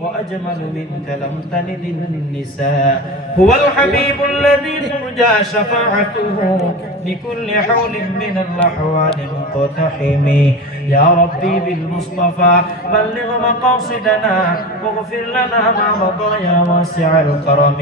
وأجمل منك لم تلد النساء. هو الحبيب الذي ترجى شفاعته لكل حول من الأحوال مقتحم. يا ربي بالمصطفى بلغ مقاصدنا واغفر لنا ما مضى يا واسع الكرم.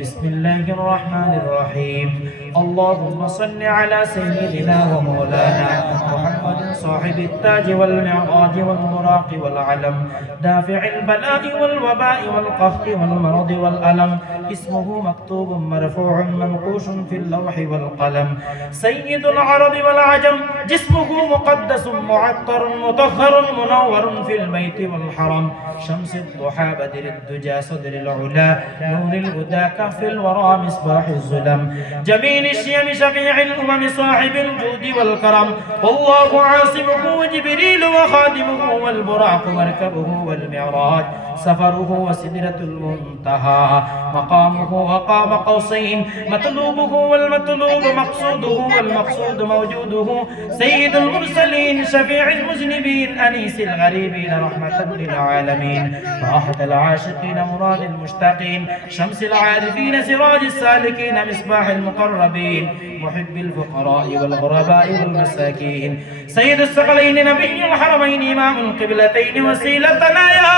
بسم الله الرحمن الرحيم. اللهم صل على سيدنا ومولانا محمد صاحب التاج والمعراج والمراق والعلم دافع البلاء والوباء والقهر والمرض والألم. اسمه مكتوب مرفوع منقوش في اللوح والقلم. سيد العرب والعجم جسمه مقدس معطر مطهر منور في البيت والحرم. شمس الضحى بدر الدجى صدر العلا نور الهدى كهف الورى مصباح الظلم. جميل الشيم شفيع الأمم صاحب الجود والكرم. والله عاصمه وجبريل وخادمه والبراق مركبه والمعراج. سفره وسدرة المنتهى. مقامه وقام قوسين. مطلوبه والمطلوب مقصوده والمقصود موجوده. سيد المرسلين شفيع المذنبين أنيس الغريبين رحمة للعالمين. راحة العاشقين مراد المشتاقين. شمس العارفين سراج السالكين مصباح المقربين. محب الفقراء والغرباء والمساكين. سيد الثقلين نبي الحرمين إمام القبلتين وسيلتنا يا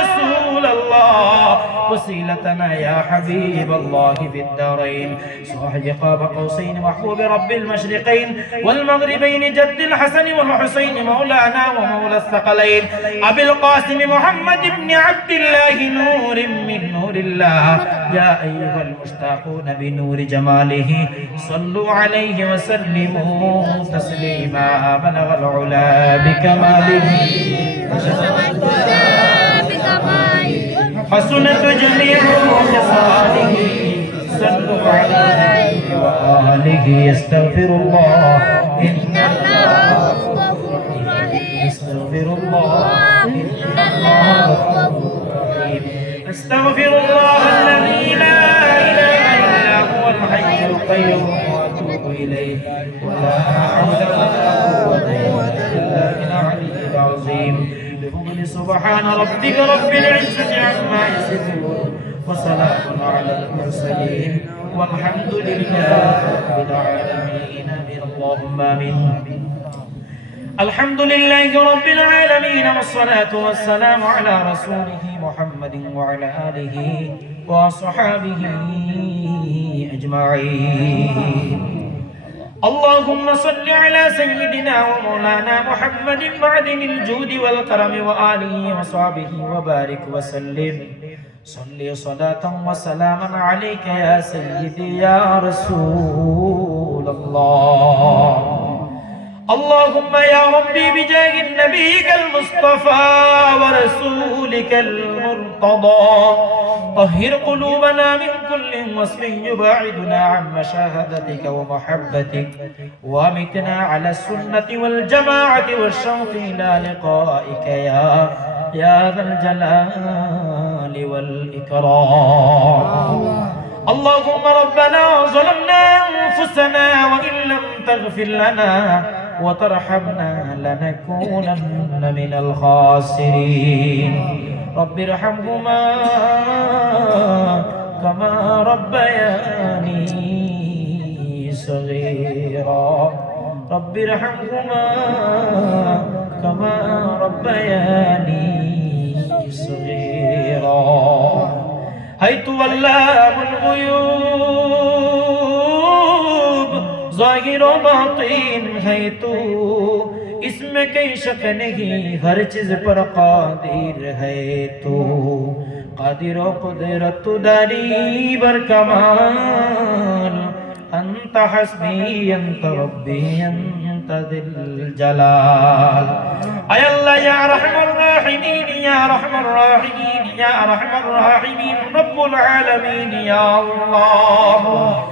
رسول الله. وسيلتنا يا حبيب الله في الدارين. صاحب قاب قوسين محبوب رب المشرقين. والمغربين جد الحسن والحسين مولانا ومولى الثقلين. أبي القاسم محمد بن عبد الله نور من نور الله. يا أيها المشتاقون بنور جماله صلوا عليه وسلموا تسليما. بلغ العلا بكماله. حسنت جميع خصاله صلوا عليه وآله يستغفر الله إن الله يستغفر الله إن الله غفور رحيم أستغفر الله الذي لا إله إلا هو الحي القيوم وأتوب إليه ولا حول ولا قوة إلا بالعلي العظيم بفضل سبحان ربك رب العزة عما يصفون وسلام على المرسلين والحمد لله رب العالمين. اللهم آمين. الحمد لله رب العالمين والصلاة والسلام على رسوله محمد وعلى آله وصحابه أجمعين. اللهم صل على سيدنا ومولانا محمد معدن الجود والكرم وآله وصحبه وبارك وسلم. صل صلاة وسلاما عليك يا سيدي يا رسول الله. اللهم يا ربي بجاه نبيك المصطفى ورسولك المرتضى. طهر قلوبنا من كل وصف يباعدنا عن مشاهدتك ومحبتك. وامتنا على السنة والجماعة والشوق إلى لقائك يا يا ذا الجلال والإكرام. اللهم ربنا ظلمنا أنفسنا وإن لم تغفر لنا وترحمنا لنكونن من الخاسرين. رب ارحمهما كما ربياني صغيرا. رب ارحمهما كما ربياني صغيرا. حيث علام ظاہر و باطن ہے تو اس میں کئی شک نہیں ہر چیز پر قادر ہے تو قادر و قدرت داری بر کمال انت حسبی انت ربی انت دل جلال اے اللہ یا رحم الراحمین یا رحم الراحمین یا رحم الراحمین رب العالمین یا اللہ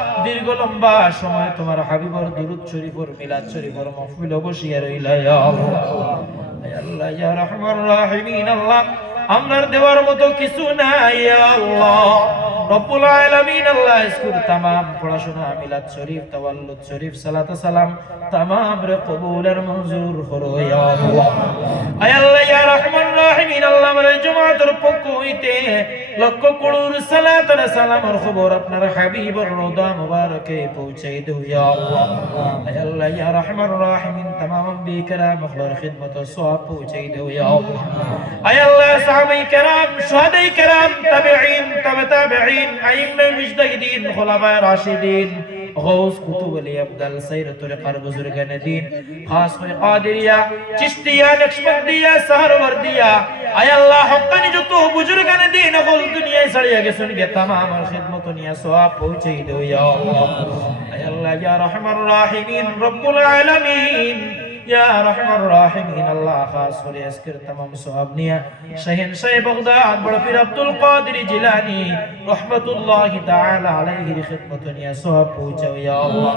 দীর্ঘ লম্বা সময় তোমার হাবিবর দুরুদ শরীফর মিলাদ শরীফর মহফিল বসিয়া রইলা, ইয়া আল্লাহ। ইয়া রহমান রাহিমিন, আল্লাহ। আমরার দেওয়ার মতো কিছু নাই আল্লাহ। রব্বুল আলামিন আল্লাহ স্কুল তামাম পড়াশোনা মিলাদ শরীফ তাওয়াল্লুদ শরীফ সালাত সালাম তামাম রে কবুলের মঞ্জুর করো ইয়া আল্লাহ আয় আল্লাহ ইয়া রহমান রাহিমিন আল্লাহ আমাদের জামাতের পক্ষ হইতে লক্ষ করুর সালাত আর সালামের খবর আপনার হাবিবর রোদা মুবারকে পৌঁছাই দেও ইয়া আল্লাহ আয় আল্লাহ ইয়া রহমান রাহিমিন তামাম আম্বি کرام মখলর খিদমত ও সওয়াব পৌঁছাই দেও ইয়া আল্লাহ আয় আল্লাহ সাহাবাই کرام শুহাদাই کرام তাবেঈন তাবে তাবেঈন মুজতাহিদিন আইমায়ে মুজতাহিদিন খুলাফায়ে রাশিদিন, গৌস কুতুব আলী আব্দাল সাইর তরিকার বুজুর্গানে দিন। খাস করে কাদেরিয়া, চিশতিয়া নকশবন্দিয়া সাহরওয়ার্দিয়া, আয় আল্লাহ, হক্কানি যত বুজুর্গানে দিন হল দুনিয়ায় ছাড়িয়া গেছেন গে, তামাম আর খিদমত নিয়া সওয়াব পৌঁছাই দাও ইয়া আল্লাহ। আয় আল্লাহ, ইয়া রহমান রাহিমিন, রব্বুল আলামিন। ইয়া রহমান রাহিমিন আল্লাহ খাস করে আজকের तमाम সওয়াব নিয়া শাহিন শাহ বাগদাদ বড় পীর আব্দুল কাদের জিলানী রহমাতুল্লাহি তাআলা আলাইহির খিদমত নিয়া সওয়াব পৌঁছাও ইয়া আল্লাহ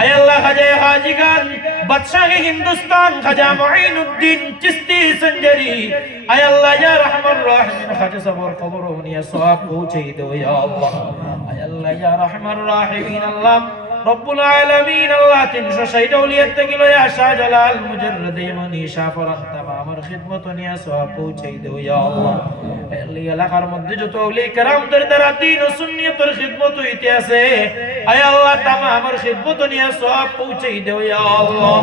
আয় আল্লাহ খাজা হাজিগান বাদশাহ হিন্দুস্তান খাজা মুঈনুদ্দিন চিশতি সঞ্জরি আয় আল্লাহ ইয়া রহমান রাহিমিন খাজা সবর কবর নিয়া সওয়াব পৌঁছাই দাও ইয়া আল্লাহ আয় আল্লাহ ইয়া রহমান রাহিমিন আল্লাহ রব্বুল আলামিন আল্লাহ 360 ওলিয়াত থেকে লয়া শাহ জালাল মুজাররদ ইমানি শাফরান তামামর খিদমত নিয়া সওয়াব পৌঁছাই দেও ইয়া আল্লাহ। এই এলাকার মধ্যে যত ওলি کرامদের দ্বারা দ্বীন ও সুন্নিয়তের খিদমত হইতে আছে আয় আল্লাহ তামামর খিদমত নিয়া সওয়াব পৌঁছাই দেও ইয়া আল্লাহ।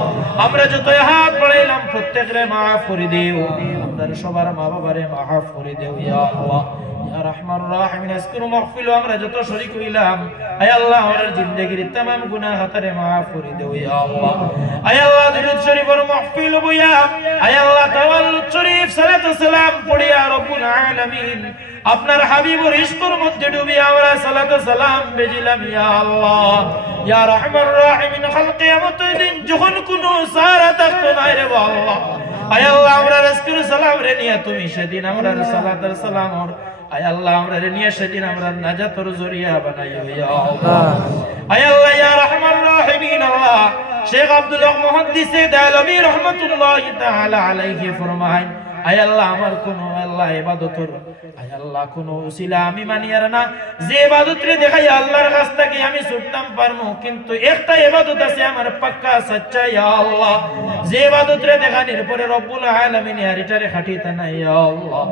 আমরা যত হাত বাড়াইলাম, প্রত্যেকরে মাফ করে দিও আমাদের সবার মা বাবারে মাফ করে দেও ইয়া আল্লাহ। রহমান রাহিমিন আজকের মাহফিল আমরা যত শরীক হইলাম আয় আল্লাহ আমাদের জিন্দেগির तमाम গুনাহ হাতারে maaf করে দাও ইয়া আল্লাহ আয় আল্লাহ দুরূদ শরীফের মাহফিল বইয়া আয় আল্লাহ তাওয়াল্লুদ শরীফ সালাত ও সালাম পড়িয়া রব্বুল আলামিন আপনার হাবিবুর ইশকের মধ্যে ডুবি আমরা সালাত ও সালাম বেজিলাম ইয়া আল্লাহ ইয়া রহমান রাহিমিন খাল কিয়ামতের দিন যখন কোনো সারা থাকতো না রে আল্লাহ আয় আল্লাহ আমরা আজকের সালাম রে নিয়ে তুমি সেদিন আমরা সালাত আর সালাম আয় আল্লাহ আমরা নিয়ে সেদিন আমরা নাজাতর জরিয়া বানাইও আয় আল্লাহ ইয়া রহমান রাহিমিন আল্লাহ। শেখ আব্দুল হক মুহাদ্দিসে দালাবি রাহমাতুল্লাহ তাআলা আলাইহি ফরমায় আয় আল্লাহ আমার কোন আল্লাহ ইবাদতর আয় আল্লাহ কোন উসিলা আমি মানি আর না। যে ইবাদত রে দেখাই আল্লাহর কাছ থেকে আমি ছুটতাম পারমু কিন্তু একটা ইবাদত আছে আমার পাক্কা সচ্চা ইয়া আল্লাহ। যে ইবাদত রে দেখানির পরে রব্বুল আলামিন হারিটারে খাটিতা না ইয়া আল্লাহ।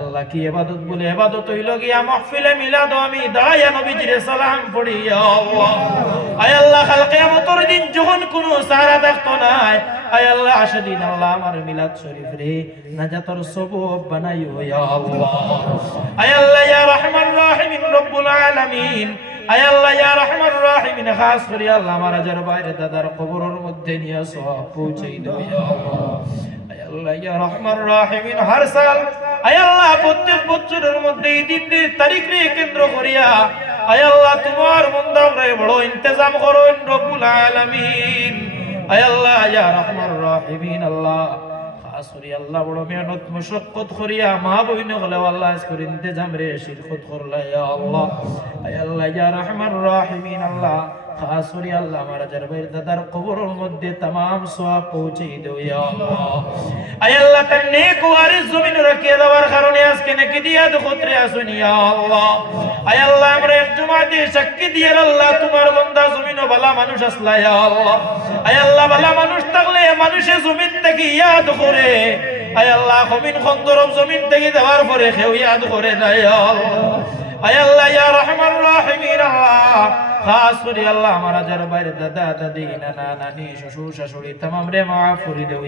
আল্লাহ কি এবাদত বলে? এবাদত হইল গিয়া মাহফিলে মিলাদ আমি দাঁড়াইয়া নবীজিরে সালাম পড়ি আল্লাহ আয় আল্লাহ, কাল কিয়ামতের দিন যখন কোনো সারা থাকতো নাই, আয় আল্লাহ আসে দিন আল্লাহ আমার মিলাদ শরীফ রে নাজাতর সবব বানাইও ইয়া আল্লাহ। আয় আল্লাহ, ইয়া রহমান রাহিমিন রব্বুল আলামিন। আয় আল্লাহ, ইয়া রহমান রাহিমিন, খাস করে আল্লাহ আমার আজার বাইরে দাদার কবরের মধ্যে নিয়ে সব পৌঁছাই দাও ইয়া আল্লাহ। আয় আল্লাহ, ইয়া রহমান রাহিমিন, হর সাল আয় আল্লাহ, প্রত্যেক বছরের মধ্যে এই দিনটির তারিখ রে কেন্দ্র করিয়া। আয় আল্লাহ, তোমার বন্দারে বড় ইন্তজাম করুন রব্বুল আলামিন। আয় আল্লাহ, ইয়া রহমান রাহিমিন, আল্লাহ। খাস আল্লাহ, বড় মেহনত, মুশাক্কত করিয়া, মা বইন গলে আল্লাহ করে ইন্তজাম রে, শিরকত করলা, ইয়া আল্লাহ। আয় ইয়া রাহিমিন, আল্লাহ। খাস করি আল্লাহ আমার জারবাইর দাদার কবরের মধ্যে तमाम সওয়াব পৌঁছে দাও ইয়া আল্লাহ আয় আল্লাহ তার নেক ওয়ারিস জমিন রাখিয়ে দেওয়ার কারণে আজকে নাকি দিয়া দুখত্রে আসুন ইয়া আল্লাহ আয় আল্লাহ আমরা এক জুমাতে সাক্ষী দিয়ে আল্লাহ তোমার বান্দা জমিন বালা মানুষ আসলা ইয়া আল্লাহ আয় আল্লাহ বালা মানুষ থাকলে মানুষে জমিন থেকে ইয়াদ করে আয় আল্লাহ জমিন খন্দরব জমিন থেকে দেওয়ার পরে কেউ ইয়াদ করে না ইয়া আল্লাহ আয় আল্লাহ ইয়া রহমান রাহিমিন আল্লাহ খাস করে আল্লাহ আমার যারা বাইরে, দাদা, দাদি, নানা, নানি, শ্বশুর, শাশুড়ি, তামাম রে মা ফুরি দেউ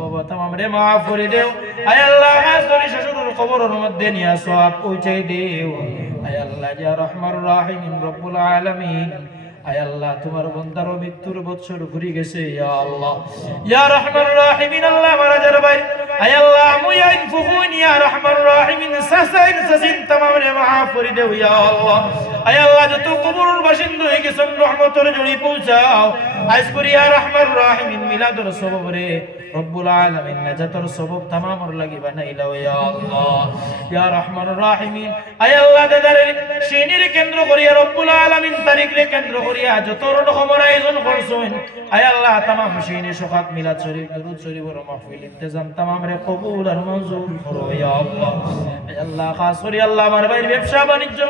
বাবা তামাম রে মা ফুরি দেউ আয় আল্লাহ, খাস করে শ্বশুরের খবরের মধ্যে নিয়ে সব পৌঁছাই দেউ আয় আল্লাহ যা রহমান রাহিম রব্বুল আলমিন। আয় আল্লাহ, তোমার বন্দারও মৃত্যুর বছর ঘুরে গেছে, ইয়া আল্লাহ। ইয়া রহমান রাহিমিন, আল্লাহ মারা যারা বাইরে। আল্লাহ মুয়াইন ফুফুন ইয়া রহমান রাহিমিন সাসাইন সাসিন তামাম রে মাফ করে দেও ইয়া আল্লাহ। আয় আল্লাহ, যত কবরের বাসিন্দা হয়ে গেছেন, রহমতের জড়ি পৌঁছাও। আজ করি আলামিন, নাজাতর সবব তামামর লাগি বানাইলাও ইয়া কেন্দ্র করিয়া যত রকমের আয়োজন করছেন, আয় তামাম সিনি সুখাত মিলাদ শরীফ, দুরুদ শরীফ, ওর মাহফিল, ইন্তজাম, তামাম রে কবুল আর মঞ্জুর করো আল্লাহ। আল্লাহ করি আমার ভাইয়ের ব্যবসা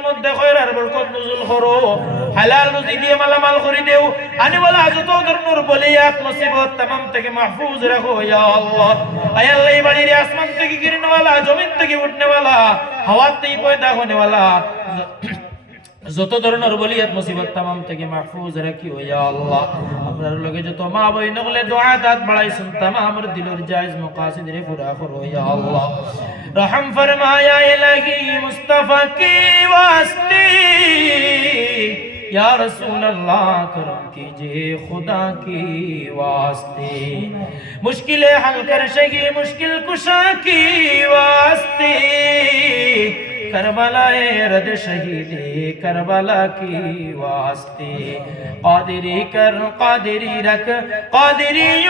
মধ্যে বরকত করো। হালাল রুজি দিয়ে মালামাল করে দেও। আনি বলা যত ধরনের বলিয়াত মুসিবত তামাম থেকে মাহফুজ রাখো ইয়া আল্লাহ। আয় আল্লাহ, এই বাড়ির আসমান থেকে গিরনেওয়ালা জমিন থেকে উঠনেওয়ালা, হাওয়াতেই পয়দা হনেওয়ালা। যত ধরনের বলিয়াত মুসিবত তামাম থেকে মাহফুজ রাখি ইয়া আল্লাহ। আপনার লগে যত মা বই নগলে দোয়া দাঁত বাড়াইছেন তামামর দিলর জায়েজ মুকাসিদ রে পুরা করো, ইয়া আল্লাহ। রহম ফরমায়া ইলাহি মুস্তাফা, কি ওয়াস্তি? یا رسول اللہ کرم کیجئے خدا কি واسطے মুশকিলে হাল کر شگی মুশকিল کشا کی واسطے کربلائے رد شہید کربلا کی واسطے قادری کر قادری رکھ قادری